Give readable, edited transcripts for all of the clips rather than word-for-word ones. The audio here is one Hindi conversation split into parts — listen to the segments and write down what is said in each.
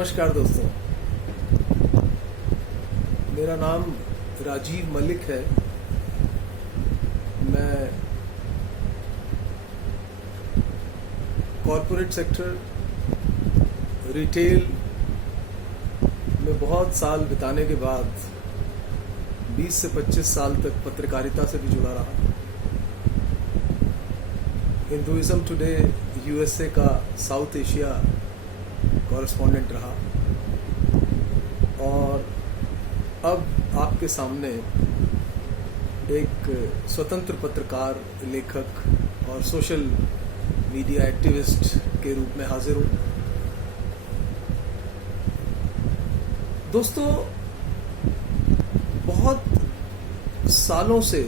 नमस्कार दोस्तों, मेरा नाम राजीव मलिक है। मैं कॉरपोरेट सेक्टर रिटेल में बहुत साल बिताने के बाद 20 से 25 साल तक पत्रकारिता से भी जुड़ा रहा। हिंदुइज्म टुडे यूएसए का साउथ एशिया कॉरेस्पॉन्डेंट रहा और अब आपके सामने एक स्वतंत्र पत्रकार, लेखक और सोशल मीडिया एक्टिविस्ट के रूप में हाजिर हूँ। दोस्तों, बहुत सालों से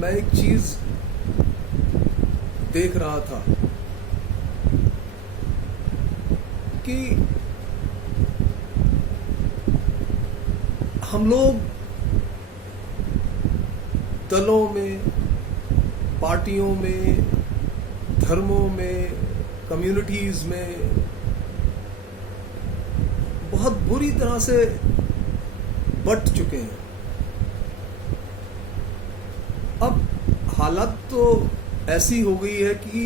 मैं एक चीज देख रहा था कि हम लोग दलों में, पार्टियों में, धर्मों में, कम्युनिटीज में बहुत बुरी तरह से बंट चुके हैं। अब हालत तो ऐसी हो गई है कि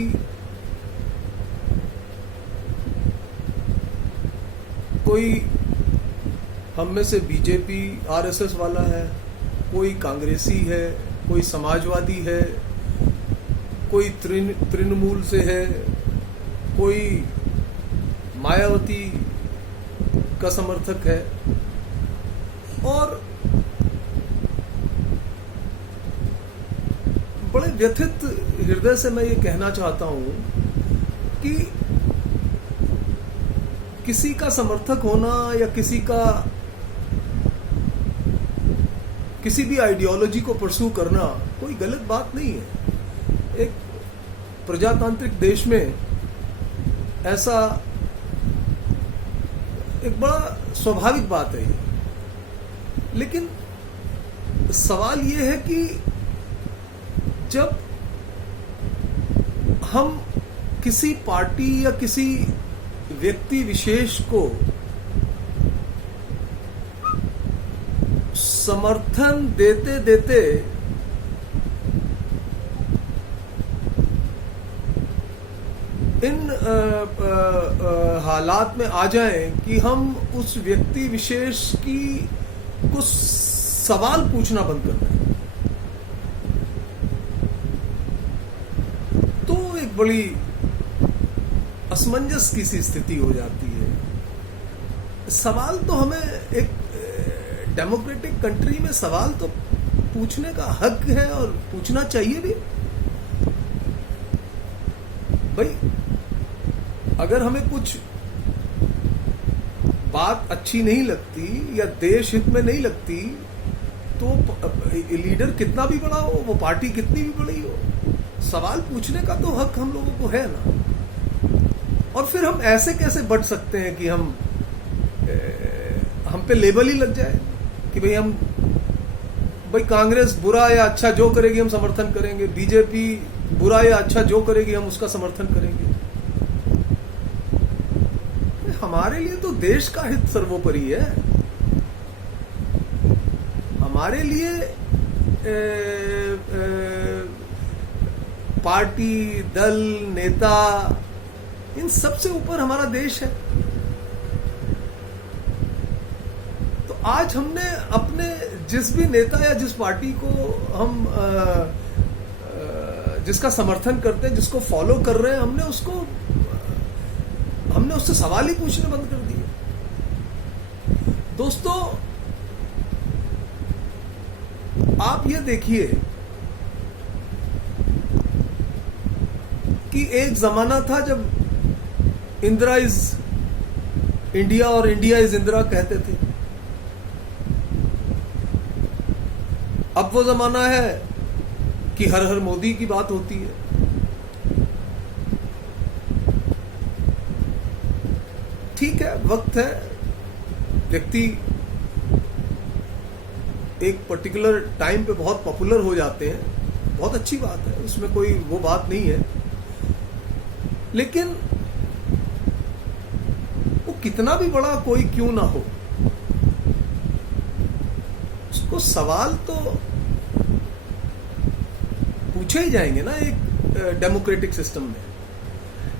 कोई हम में से बीजेपी आरएसएस वाला है, कोई कांग्रेसी है, कोई समाजवादी है, कोई तृणमूल से है, कोई मायावती का समर्थक है। और बड़े व्यथित हृदय से मैं ये कहना चाहता हूं कि किसी का समर्थक होना या किसी भी आइडियोलॉजी को परस्यू करना कोई गलत बात नहीं है। एक प्रजातांत्रिक देश में ऐसा एक बड़ा स्वाभाविक बात है ये। लेकिन सवाल ये है कि जब हम किसी पार्टी या किसी व्यक्ति विशेष को समर्थन देते देते इन हालात में आ जाएं कि हम उस व्यक्ति विशेष की कुछ सवाल पूछना बंद कर दें, तो एक बड़ी असमंजस की सी स्थिति हो जाती है। सवाल तो हमें एक डेमोक्रेटिक कंट्री में सवाल तो पूछने का हक है और पूछना चाहिए भी। भाई, अगर हमें कुछ बात अच्छी नहीं लगती या देश हित में नहीं लगती तो लीडर कितना भी बड़ा हो, वो पार्टी कितनी भी बड़ी हो, सवाल पूछने का तो हक हम लोगों को है ना। और फिर हम ऐसे कैसे बच सकते हैं कि हम पे लेबल ही लग जाए कि भाई कांग्रेस बुरा या अच्छा जो करेगी हम समर्थन करेंगे, बीजेपी बुरा या अच्छा जो करेगी हम उसका समर्थन करेंगे। हमारे लिए तो देश का हित सर्वोपरि है। हमारे लिए पार्टी, दल, नेता, इन सबसे ऊपर हमारा देश है। तो आज हमने अपने जिस भी नेता या जिस पार्टी को हम जिसका समर्थन करते हैं, जिसको फॉलो कर रहे हैं, हमने उससे सवाल ही पूछने बंद कर दिए। दोस्तों, आप ये देखिए कि एक जमाना था जब इंदिरा इज इंडिया और इंडिया इज इंदिरा कहते थे। अब वो जमाना है कि हर हर मोदी की बात होती है। ठीक है, वक्त है, व्यक्ति एक पर्टिकुलर टाइम पे बहुत पॉपुलर हो जाते हैं, बहुत अच्छी बात है, उसमें कोई वो बात नहीं है। लेकिन कितना भी बड़ा कोई क्यों ना हो, उसको सवाल तो पूछे ही जाएंगे ना एक डेमोक्रेटिक सिस्टम में।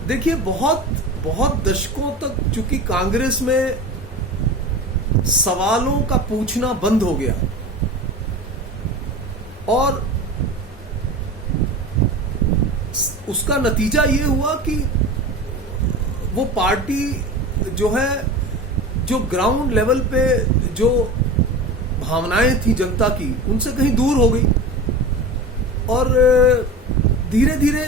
देखिए बहुत बहुत दशकों तक चूंकि कांग्रेस में सवालों का पूछना बंद हो गया और उसका नतीजा ये हुआ कि वो पार्टी जो है, जो ग्राउंड लेवल पे जो भावनाएं थी जनता की, उनसे कहीं दूर हो गई और धीरे धीरे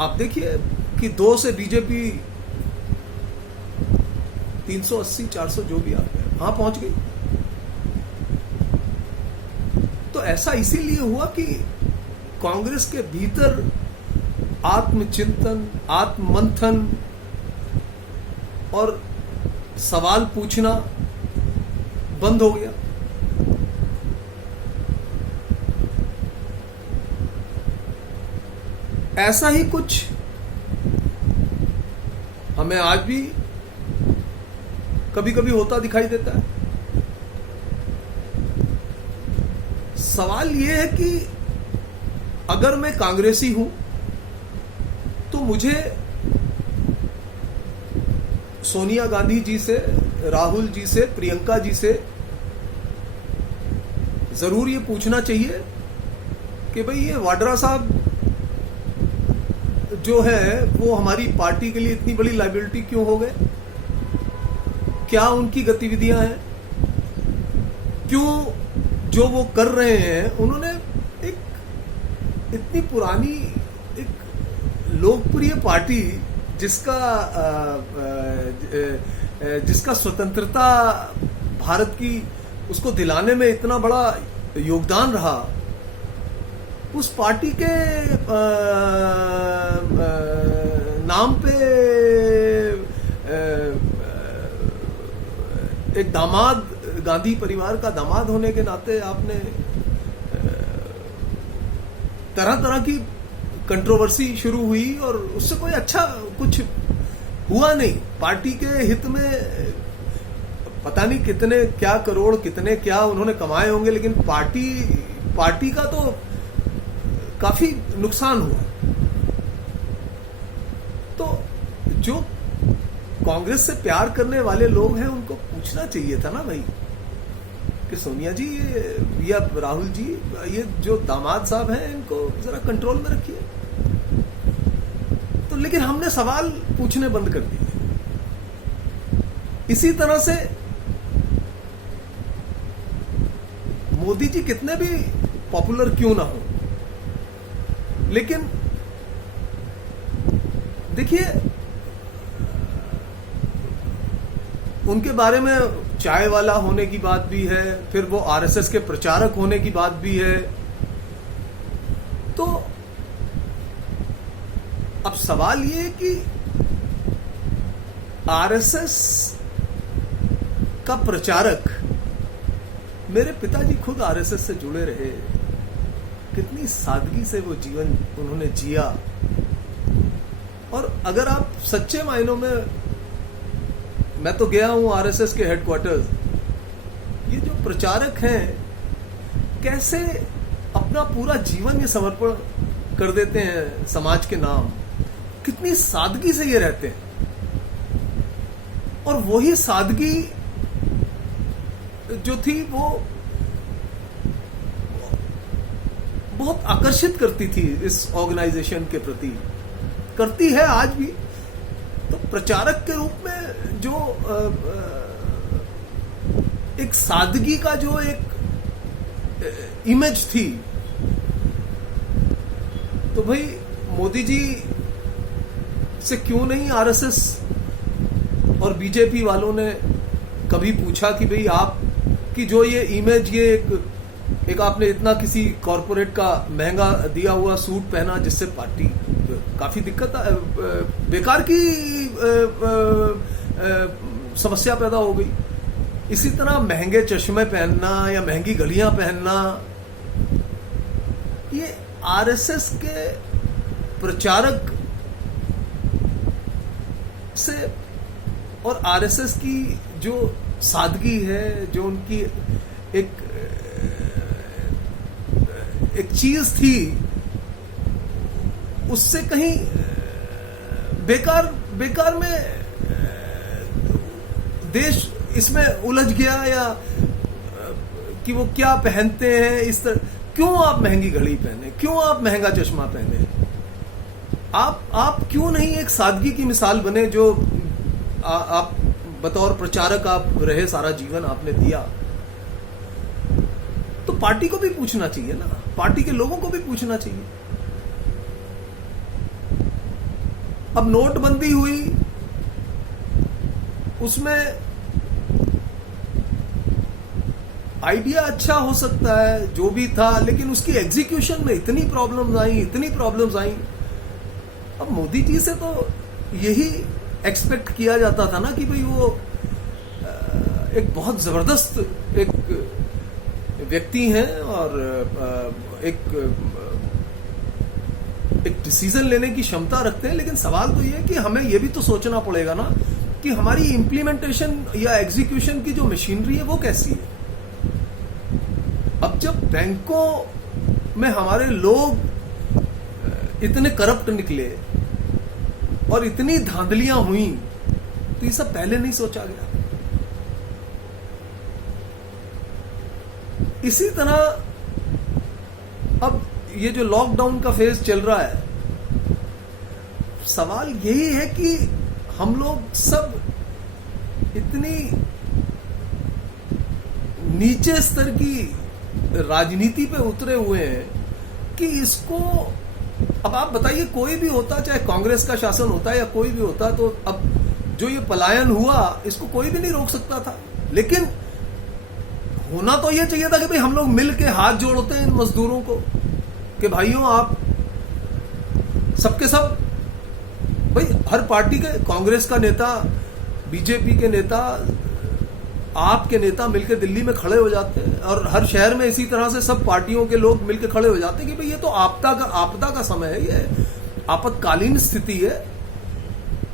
आप देखिए कि 2 से बीजेपी 380-400 जो भी आ गया वहां पहुंच गई। तो ऐसा इसीलिए हुआ कि कांग्रेस के भीतर आत्मचिंतन, आत्ममंथन और सवाल पूछना बंद हो गया। ऐसा ही कुछ हमें आज भी कभी कभी होता दिखाई देता है। सवाल यह है कि अगर मैं कांग्रेसी हूं तो मुझे सोनिया गांधी जी से, राहुल जी से, प्रियंका जी से जरूर ये पूछना चाहिए कि भाई ये वाड्रा साहब जो है वो हमारी पार्टी के लिए इतनी बड़ी लायबिलिटी क्यों हो गए, क्या उनकी गतिविधियां हैं, क्यों जो वो कर रहे हैं। उन्होंने एक इतनी पुरानी एक लोकप्रिय पार्टी जिसका स्वतंत्रता भारत की उसको दिलाने में इतना बड़ा योगदान रहा, उस पार्टी के नाम पे एक दामाद, गांधी परिवार का दामाद होने के नाते आपने तरह तरह की कंट्रोवर्सी शुरू हुई और उससे कोई अच्छा कुछ हुआ नहीं। पार्टी के हित में पता नहीं कितने क्या करोड़, कितने क्या उन्होंने कमाए होंगे, लेकिन पार्टी का तो काफी नुकसान हुआ। तो जो कांग्रेस से प्यार करने वाले लोग हैं उनको पूछना चाहिए था ना भाई कि सोनिया जी या राहुल जी, ये जो दामाद साहब हैं इनको जरा कंट्रोल में रखिए। तो लेकिन हमने सवाल पूछने बंद कर दिए। इसी तरह से मोदी जी कितने भी पॉपुलर क्यों ना हो, लेकिन देखिए उनके बारे में चाय वाला होने की बात भी है, फिर वो आरएसएस के प्रचारक होने की बात भी है। तो अब सवाल ये है कि आरएसएस का प्रचारक, मेरे पिताजी खुद आरएसएस से जुड़े रहे, कितनी सादगी से वो जीवन उन्होंने जिया। और अगर आप सच्चे मायनों में, मैं तो गया हूं आरएसएस के हेडक्वार्टर्स, ये जो प्रचारक हैं कैसे अपना पूरा जीवन ये समर्पण कर देते हैं समाज के नाम, कितनी सादगी से ये रहते हैं। और वही सादगी जो थी वो बहुत आकर्षित करती थी इस ऑर्गेनाइजेशन के प्रति, करती है आज भी। तो प्रचारक के रूप में जो एक सादगी का जो एक इमेज थी, तो भाई मोदी जी से क्यों नहीं आरएसएस और बीजेपी वालों ने कभी पूछा कि भाई आपकी जो ये इमेज, ये एक आपने इतना किसी कॉरपोरेट का महंगा दिया हुआ सूट पहना जिससे पार्टी काफी दिक्कत, बेकार की समस्या पैदा हो गई। इसी तरह महंगे चश्मे पहनना या महंगी घड़ियां पहनना, ये आरएसएस के प्रचारक से और आरएसएस की जो सादगी है, जो उनकी एक चीज थी, उससे कहीं बेकार में देश इसमें उलझ गया, या कि वो क्या पहनते हैं इस तरह, क्यों आप महंगी घड़ी पहने, क्यों आप महंगा चश्मा पहने, आप क्यों नहीं एक सादगी की मिसाल बने, जो आप बतौर प्रचारक आप रहे, सारा जीवन आपने दिया। तो पार्टी को भी पूछना चाहिए ना, पार्टी के लोगों को भी पूछना चाहिए। अब नोटबंदी हुई, उसमें आइडिया अच्छा हो सकता है जो भी था, लेकिन उसकी एग्जीक्यूशन में इतनी प्रॉब्लम्स आई। अब मोदी जी से तो यही एक्सपेक्ट किया जाता था ना कि भाई वो एक बहुत जबरदस्त एक व्यक्ति हैं और एक डिसीजन लेने की क्षमता रखते हैं। लेकिन सवाल तो ये है कि हमें ये भी तो सोचना पड़ेगा ना कि हमारी इम्प्लीमेंटेशन या एग्जीक्यूशन की जो मशीनरी है वो कैसी है। अब जब बैंकों में हमारे लोग इतने करप्ट निकले और इतनी धांधलियां हुई, तो ये सब पहले नहीं सोचा गया। इसी तरह अब ये जो लॉकडाउन का फेज चल रहा है, सवाल यही है कि हम लोग सब इतनी नीचे स्तर की राजनीति पे उतरे हुए हैं कि इसको, अब आप बताइए, कोई भी होता, चाहे कांग्रेस का शासन होता या कोई भी होता, तो अब जो ये पलायन हुआ इसको कोई भी नहीं रोक सकता था। लेकिन होना तो ये चाहिए था कि भाई हम लोग मिल के हाथ जोड़ते हैं इन मजदूरों को कि भाइयों आप सबके सब, भाई हर पार्टी के, कांग्रेस का नेता, बीजेपी के नेता, आपके नेता मिलकर दिल्ली में खड़े हो जाते हैं, और हर शहर में इसी तरह से सब पार्टियों के लोग मिलकर खड़े हो जाते हैं कि भाई ये तो आपदा का समय है, ये आपातकालीन स्थिति है,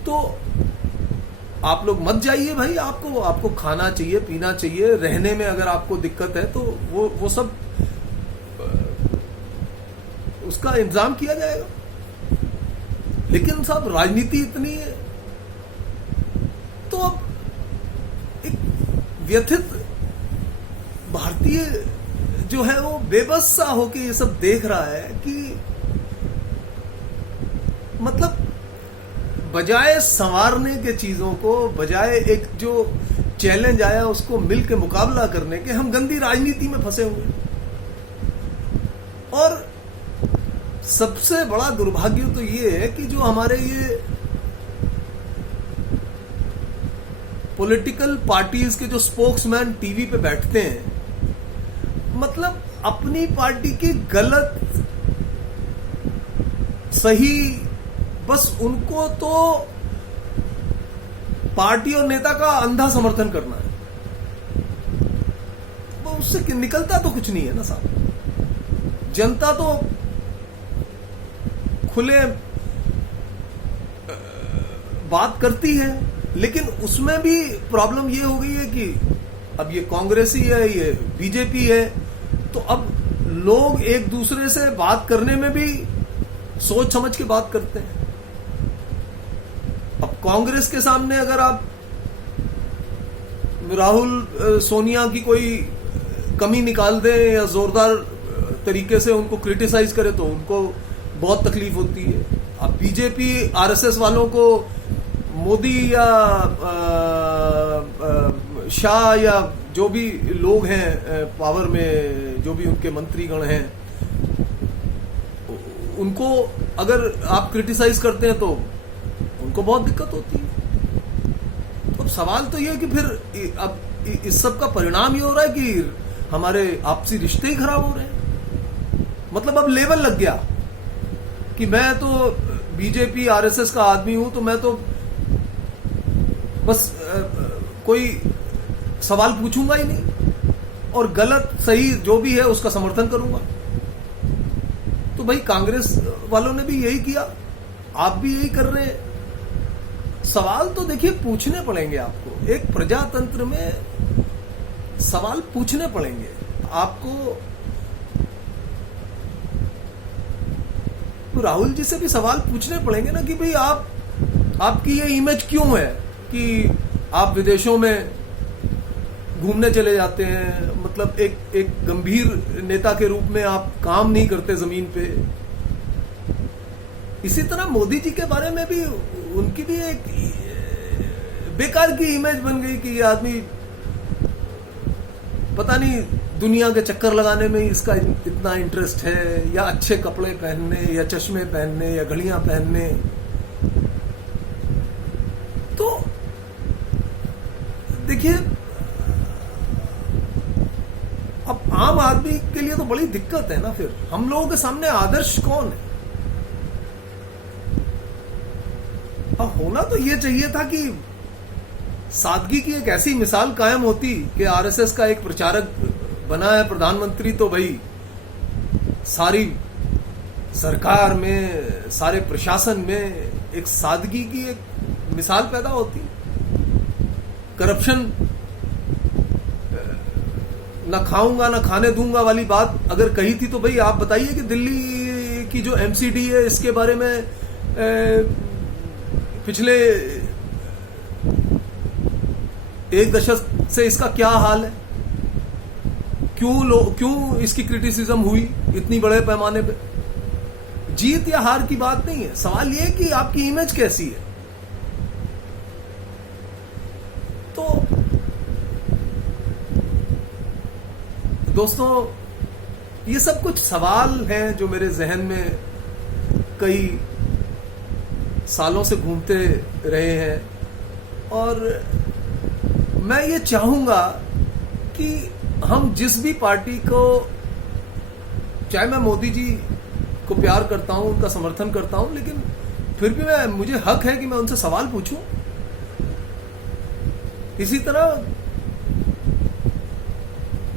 तो आप लोग मत जाइए भाई, आपको खाना चाहिए, पीना चाहिए, रहने में अगर आपको दिक्कत है तो वो सब उसका इंतजाम किया जाएगा। लेकिन साहब राजनीति इतनी है, तो अब एक व्यथित भारतीय जो है वो बेबस सा होके ये सब देख रहा है कि मतलब बजाय संवारने के चीजों को, बजाय एक जो चैलेंज आया उसको मिल के मुकाबला करने के, हम गंदी राजनीति में फंसे हुए हैं। और सबसे बड़ा दुर्भाग्य तो ये है कि जो हमारे ये पॉलिटिकल पार्टीज के जो स्पोक्समैन टीवी पे बैठते हैं, मतलब अपनी पार्टी की गलत सही, बस उनको तो पार्टी और नेता का अंधा समर्थन करना है, वो उससे निकलता तो कुछ नहीं है ना साहब। जनता तो खुले बात करती है, लेकिन उसमें भी प्रॉब्लम ये हो गई है कि अब ये कांग्रेसी है, ये बीजेपी है, तो अब लोग एक दूसरे से बात करने में भी सोच समझ के बात करते हैं। अब कांग्रेस के सामने अगर आप राहुल सोनिया की कोई कमी निकाल दें या जोरदार तरीके से उनको क्रिटिसाइज करें तो उनको बहुत तकलीफ होती है। अब बीजेपी आरएसएस वालों को मोदी या शाह या जो भी लोग हैं पावर में, जो भी उनके मंत्रीगण हैं, उनको अगर आप क्रिटिसाइज करते हैं तो उनको बहुत दिक्कत होती है। तो अब सवाल तो ये है कि फिर अब इस सब का परिणाम ये हो रहा है कि हमारे आपसी रिश्ते ही खराब हो रहे हैं। मतलब अब लेवल लग गया कि मैं तो बीजेपी आरएसएस का आदमी हूं, तो मैं तो बस कोई सवाल पूछूंगा ही नहीं और गलत सही जो भी है उसका समर्थन करूंगा। तो भाई कांग्रेस वालों ने भी यही किया, आप भी यही कर रहे हैं। सवाल तो देखिए पूछने पड़ेंगे आपको। एक प्रजातंत्र में सवाल पूछने पड़ेंगे आपको। तो राहुल जी से भी सवाल पूछने पड़ेंगे ना कि भाई आपकी ये इमेज क्यों है कि आप विदेशों में घूमने चले जाते हैं, मतलब एक गंभीर नेता के रूप में आप काम नहीं करते जमीन पे। इसी तरह मोदी जी के बारे में भी उनकी भी एक बेकार की इमेज बन गई कि ये आदमी पता नहीं दुनिया के चक्कर लगाने में इसका इतना इंटरेस्ट है, या अच्छे कपड़े पहनने, या चश्मे पहनने, या घड़ियां पहनने। तो देखिए, अब आम आदमी के लिए तो बड़ी दिक्कत है ना। फिर हम लोगों के सामने आदर्श कौन है? अब होना तो ये चाहिए था कि सादगी की एक ऐसी मिसाल कायम होती कि आरएसएस का एक प्रचारक बना है प्रधानमंत्री, तो भाई सारी सरकार में, सारे प्रशासन में एक सादगी की एक मिसाल पैदा होती। करप्शन ना खाऊंगा ना खाने दूंगा वाली बात अगर कही थी, तो भाई आप बताइए कि दिल्ली की जो एमसीडी है इसके बारे में पिछले एक दशक से इसका क्या हाल है? क्यों इसकी क्रिटिसिज्म हुई इतनी बड़े पैमाने पे? जीत या हार की बात नहीं है, सवाल यह है कि आपकी इमेज कैसी है। तो दोस्तों, ये सब कुछ सवाल हैं जो मेरे जहन में कई सालों से घूमते रहे हैं, और मैं ये चाहूंगा कि हम जिस भी पार्टी को, चाहे मैं मोदी जी को प्यार करता हूं, उनका समर्थन करता हूं, लेकिन फिर भी मुझे हक है कि मैं उनसे सवाल पूछूं। इसी तरह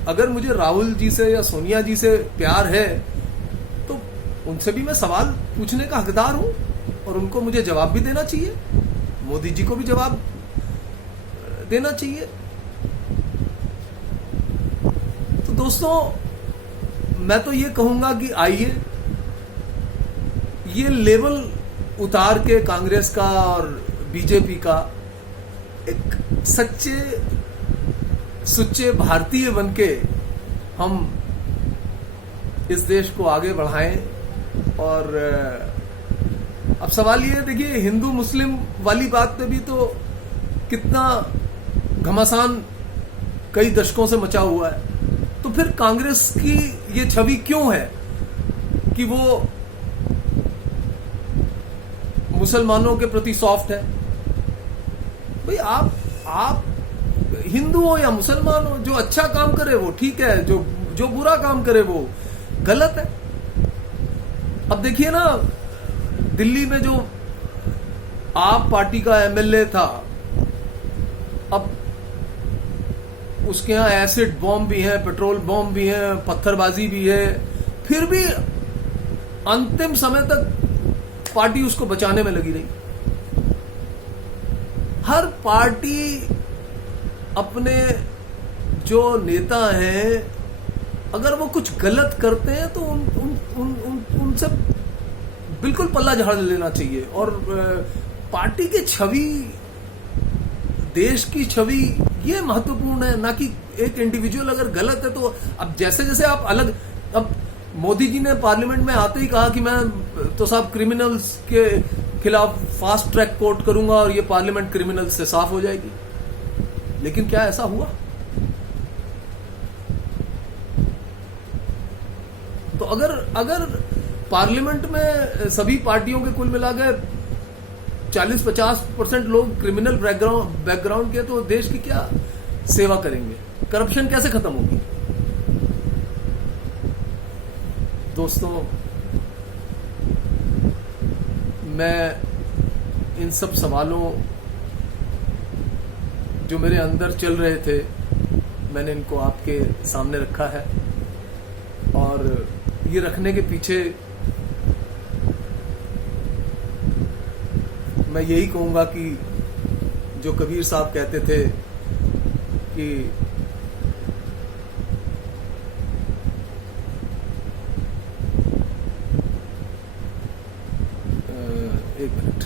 अगर मुझे राहुल जी से या सोनिया जी से प्यार है तो उनसे भी मैं सवाल पूछने का हकदार हूं, और उनको मुझे जवाब भी देना चाहिए, मोदी जी को भी जवाब देना चाहिए। तो दोस्तों, मैं तो ये कहूंगा कि आइए ये लेवल उतार के कांग्रेस का और बीजेपी का एक सच्चे भारतीय बनके हम इस देश को आगे बढ़ाएं। और अब सवाल ये देखिए, हिंदू मुस्लिम वाली बात पे भी तो कितना घमासान कई दशकों से मचा हुआ है। तो फिर कांग्रेस की ये छवि क्यों है कि वो मुसलमानों के प्रति सॉफ्ट है? भाई आप हिंदू हो या मुसलमान हो, जो अच्छा काम करे वो ठीक है, जो बुरा काम करे वो गलत है। अब देखिए ना, दिल्ली में जो आप पार्टी का एमएलए था, अब उसके यहां एसिड बॉम्ब भी है, पेट्रोल बॉम्ब भी है, पत्थरबाजी भी है, फिर भी अंतिम समय तक पार्टी उसको बचाने में लगी रही। हर पार्टी अपने जो नेता हैं, अगर वो कुछ गलत करते हैं तो उनसे बिल्कुल पल्ला झाड़ लेना चाहिए। और पार्टी की छवि, देश की छवि, ये महत्वपूर्ण है, ना कि एक इंडिविजुअल अगर गलत है तो। अब जैसे आप अलग, अब मोदी जी ने पार्लियामेंट में आते ही कहा कि मैं तो साहब क्रिमिनल्स के खिलाफ फास्ट ट्रैक कोर्ट करूंगा और ये पार्लियामेंट क्रिमिनल से साफ हो जाएगी। लेकिन क्या ऐसा हुआ? तो अगर पार्लियामेंट में सभी पार्टियों के कुल मिला के 40-50% लोग क्रिमिनल बैकग्राउंड के, तो देश की क्या सेवा करेंगे? करप्शन कैसे खत्म होगी? दोस्तों, मैं इन सब सवालों जो मेरे अंदर चल रहे थे, मैंने इनको आपके सामने रखा है। और ये रखने के पीछे मैं यही कहूंगा कि जो कबीर साहब कहते थे कि एक मिनट,